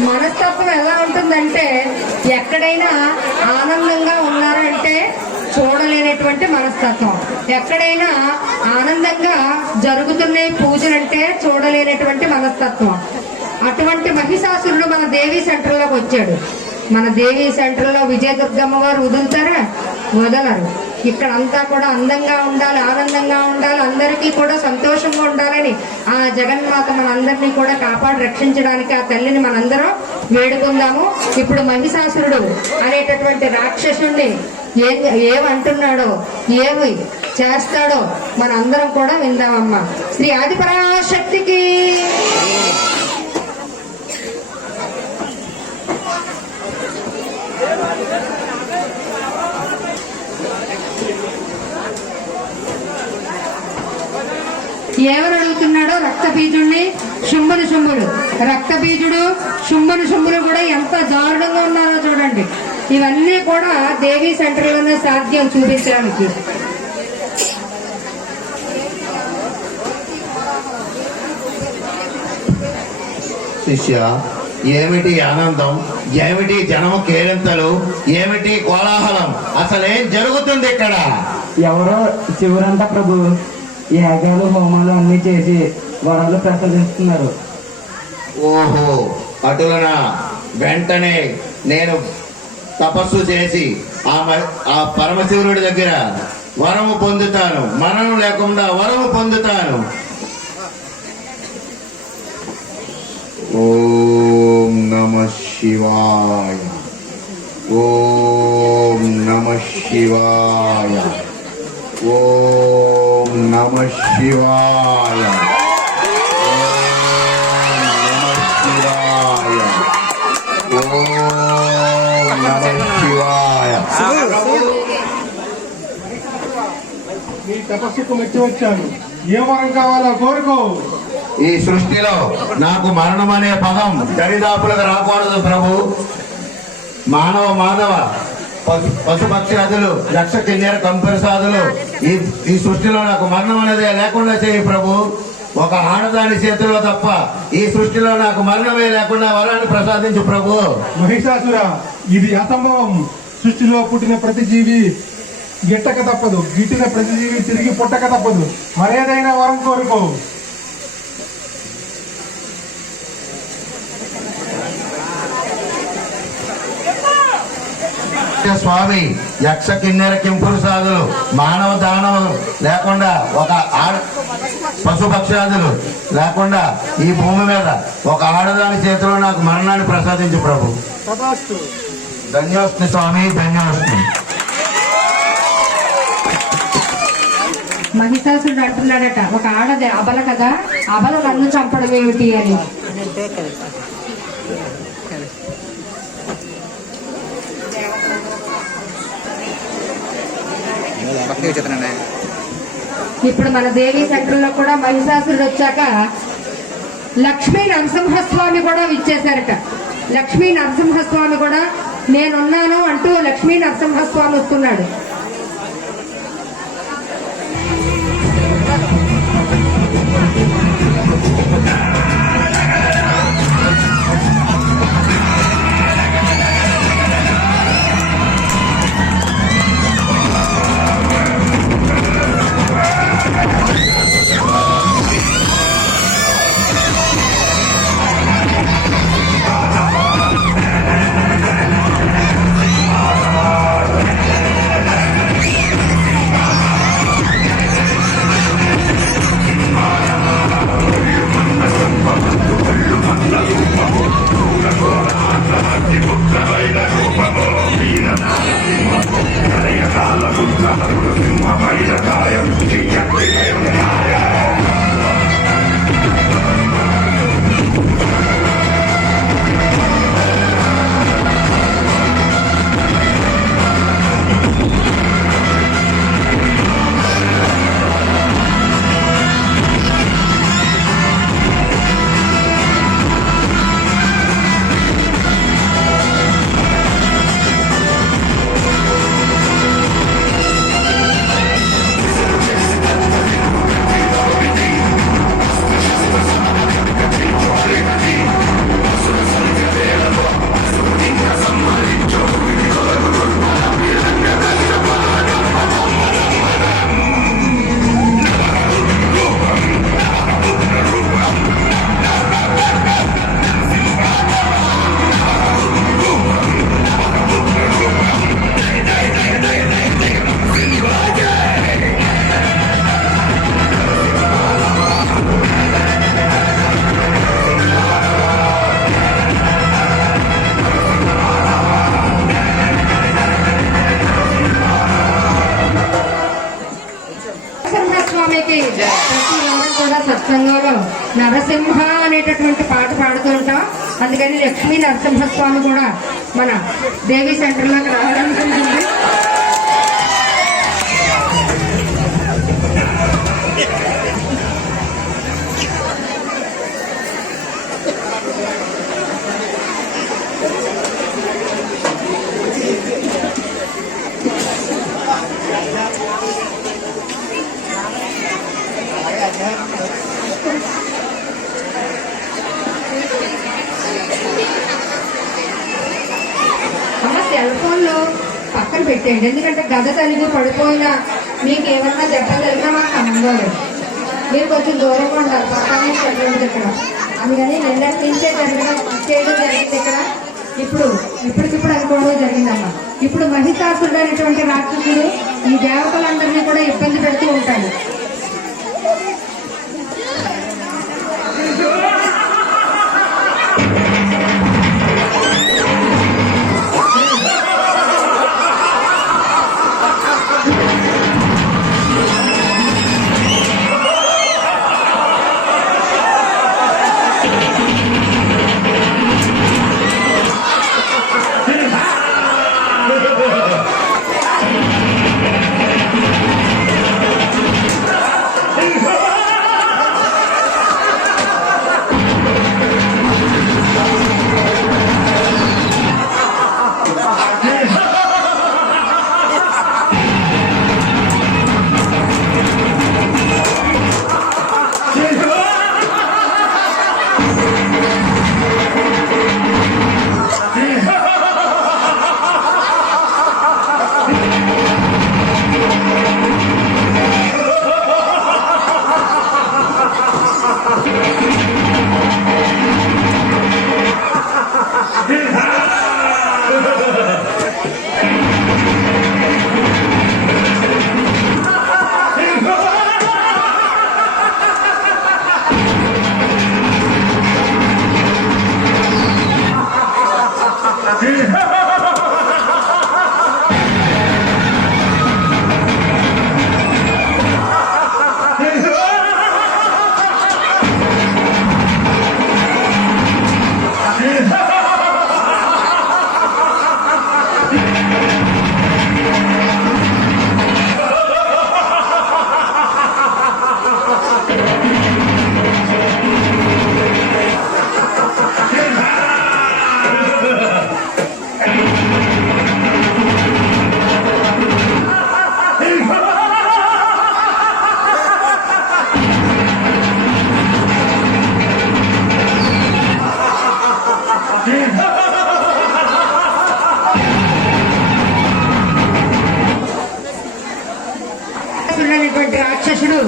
మనస్తత్వం ఎలా ఉంటుందంటే ఎక్కడైనా ఆనందంగా ఉన్నారంటే చూడలేనటువంటి మనస్తత్వం. ఎక్కడైనా ఆనందంగా జరుగుతున్నాయి పూజలంటే చూడలేనటువంటి మనస్తత్వం. అటువంటి మహిషాసురుడు మన దేవి సెంటర్లోకి వచ్చాడు. మన దేవి సెంటర్లో విజయదుర్గమ్మ వారు వదులుతారా? వదలరు. ఇక్కడ అంతా కూడా అందంగా ఉండాలి ఆనందంగా ఉండాలి అందరికీ కూడా సంతోషంగా ఉండాలని ఆ జగన్మాత మనందరినీ కూడా కాపాడి రక్షించడానికి ఆ తల్లిని మనందరం వేడుకుందాము. ఇప్పుడు మహిషాసురుడు అనేటటువంటి రాక్షసుణ్ణి ఏ ఏమంటున్నాడో ఏమి చేస్తాడో మనందరం కూడా విందామమ్మా. శ్రీ ఆదిపరాశక్తికి ఎవరు అడుగుతున్నాడో రక్తబీజుడిని శుంభుని శుంభుడు రక్తబీజుడు శుంభుని శుంభులు కూడా ఎంత దారుణంగా ఉన్నారో చూడండి. ఇవన్నీ కూడా దేవీ సెంటర్లోనే సాధ్యం చూపించడానికి. శిష్య ఏమిటి ఆనందం? ఏమిటి జనము కేరింతలు? ఏమిటి కోలాహలం? అసలేం జరుగుతుంది ఇక్కడ? ఎవరో చివరంతా ప్రభు యాగాలు హోమాలు అన్ని చేసి వరాలు ప్రసాదిస్తున్నారు. ఓహో అటులన వెంటనే నేను తపస్సు చేసి ఆ ఆ పరమశివుడి దగ్గర వరము పొందుతాను. మరణం లేకుండా వరము పొందుతాను. ఓం నమ శివాయ. ఓం నమ శివాయ. ఓం నమ శివాయ. తపస్సుకు మెచ్చి వచ్చాను ఏ వరం కావాలో కోరుకో. ఈ సృష్టిలో నాకు మరణం అనే పదం దరిదాపులకు రాకూడదు ప్రభు. మానవ మానవ పశు పశుపక్షాదులు యక్ష కిన్నెర కంపెరసాదులు ఈ ఈ సృష్టిలో నాకు మరణం అనేది లేకుండా చేయి ప్రభు. ఒక ఆడదాని చేతిలో తప్ప ఈ సృష్టిలో నాకు మరణమే లేకుండా వరాన్ని ప్రసాదించు ప్రభు. మహిషాసుర ఇది అసంభవం. సృష్టిలో పుట్టిన ప్రతి జీవి గిట్టక తప్పదు. గిట్టిన ప్రతి జీవి తిరిగి పుట్టక తప్పదు. మరేదైనా వరం కోరుకో. స్వామి యక్ష కిన్నెర కింపురు సాధులు మానవ దానవులు లేకుండా ఒక ఆడ పశుపక్షాదులు లేకుండా ఈ భూమి మీద ఒక ఆడదాని చేతిలో నాకు మరణాన్ని ప్రసాదించు ప్రభు. ధన్యోస్మి స్వామి ధన్యోస్మి. మహిషాసుడు అంటున్నాడట ఒక ఆడది అబల కదా అబల నన్ను చంపడం ఏమిటి అని. ఇప్పుడు మన దేవి సెంటర్లో కూడా మహిషాసురుడు వచ్చాక లక్ష్మీ నరసింహస్వామి కూడా విచ్చేశారట. లక్ష్మీ నరసింహస్వామి కూడా నేనున్నాను అంటూ లక్ష్మీ నరసింహస్వామి వస్తున్నాడు. కూడా సత్సంగంలో నరసింహ అనేటటువంటి పాట పాడుతూ ఉంటాం. అందుకని లక్ష్మీ నరసింహస్వామి కూడా మన దేవీ సెంటర్లోకి రావడం జరిగింది. పక్కన పెట్టండి ఎందుకంటే గద తల్లి పడిపోయిన మీకు ఏమన్నా దెబ్బలు తగినా మాకు సంబంధం లేదు. మీరు కొంచెం దూరంగా ఉండాలి. పక్కనే చెప్పండి ఇక్కడ. అందుకని నిన్నటి నుంచే జరగడం చేయడం జరిగింది ఇక్కడ. ఇప్పుడు ఇప్పటికిప్పుడు అనుకోవడం జరిగిందమ్మా. ఇప్పుడు మహిషాసుడు అనేటువంటి రాక్షసుడు ఈ దేవతలందరినీ కూడా ఇబ్బంది పెడుతూ ఉంటాడు. ఉన్నటువంటి రాక్షసుడు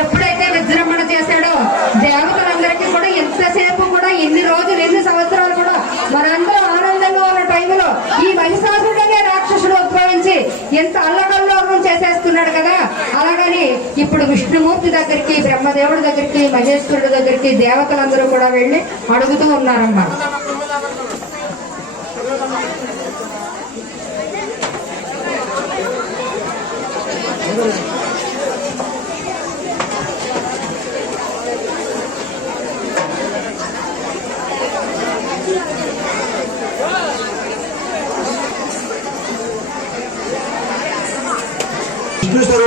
ఎప్పుడైతే విజృంభణ చేశాడో దేవతలందరికీ కూడా ఎంతసేపు కూడా ఎన్ని రోజులు ఎన్ని సంవత్సరాలు కూడా మనందరూ ఆనందంగా ఉన్న టైంలో ఈ మహిషాసుడనే రాక్షసుడు ఉద్భవించి ఎంత అల్లకల్లోకం చేసేస్తున్నాడు కదా అలాగని ఇప్పుడు విష్ణుమూర్తి దగ్గరికి బ్రహ్మదేవుడి దగ్గరికి మహేశ్వరుడి దగ్గరికి దేవతలందరూ కూడా వెళ్ళి అడుగుతూ ఉన్నారమ్మా you.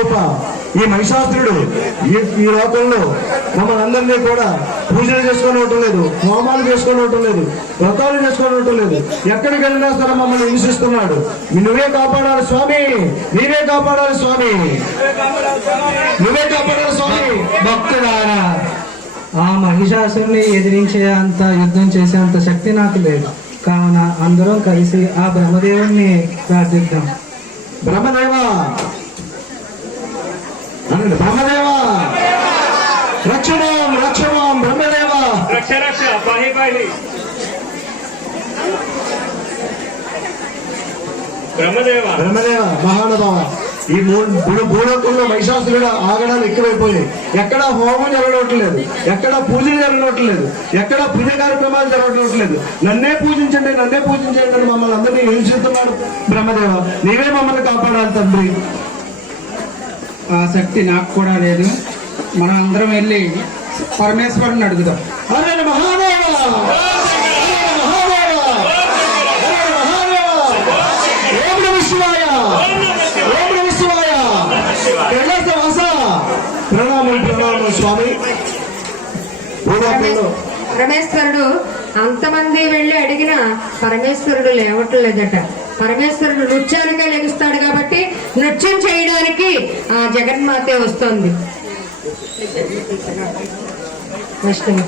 స్వరూప ఈ మహిషాసురుడు ఈ లోకంలో మమ్మల్ని అందరినీ కూడా పూజలు చేసుకొని ఉండటం లేదు హోమాలు చేసుకొని ఉండటం లేదు వ్రతాలు చేసుకొని ఉండటం లేదు. ఎక్కడికి వెళ్ళినా సరే మమ్మల్ని హింసిస్తున్నాడు. నువ్వే కాపాడాలి స్వామి నీవే కాపాడాలి స్వామి. నువ్వే కాపాడాలి స్వామి. భక్తుడారా ఆ మహిషాసుని ఎదిరించే అంత యుద్ధం చేసే అంత శక్తి నాకు లేదు. కావున అందరం కలిసి ఆ బ్రహ్మదేవుణ్ణి ప్రార్థిద్దాం. బ్రహ్మదేవ అనండి బ్రహ్మదేవ! రక్షమాం రక్షమాం బ్రహ్మదేవ! రక్ష రక్ష పాహి పాహి బ్రహ్మదేవ. బ్రహ్మదేవ మహానుభావ ఈ మూడు భూలోకంలో మహిషాసురుడు ఆగడాలు ఎక్కువైపోయాయి. ఎక్కడ హోమం జరగట్లేదు ఎక్కడ పూజలు జరగట్లేదు ఎక్కడ పూజ కార్యక్రమాలు జరగట్లేదు నన్నే పూజించండి నన్నే పూజించండి మమ్మల్ని అందరినీ హింసిస్తున్నాడు బ్రహ్మదేవ. నీవే మమ్మల్ని కాపాడాలి తండ్రి. ఆ శక్తి నాకు కూడా లేదు. మనం అందరం వెళ్ళి పరమేశ్వరుని అడుగుదాం. స్వామి. పరమేశ్వరుడు అంతమంది వెళ్ళి అడిగినా పరమేశ్వరుడు లేవట్లేదట. పరమేశ్వరుడు నృత్యానికే లెగుస్తాడు కాబట్టి నృత్యం చేయడానికి ఆ జగన్మాతే వస్తుంది. వైష్ణవి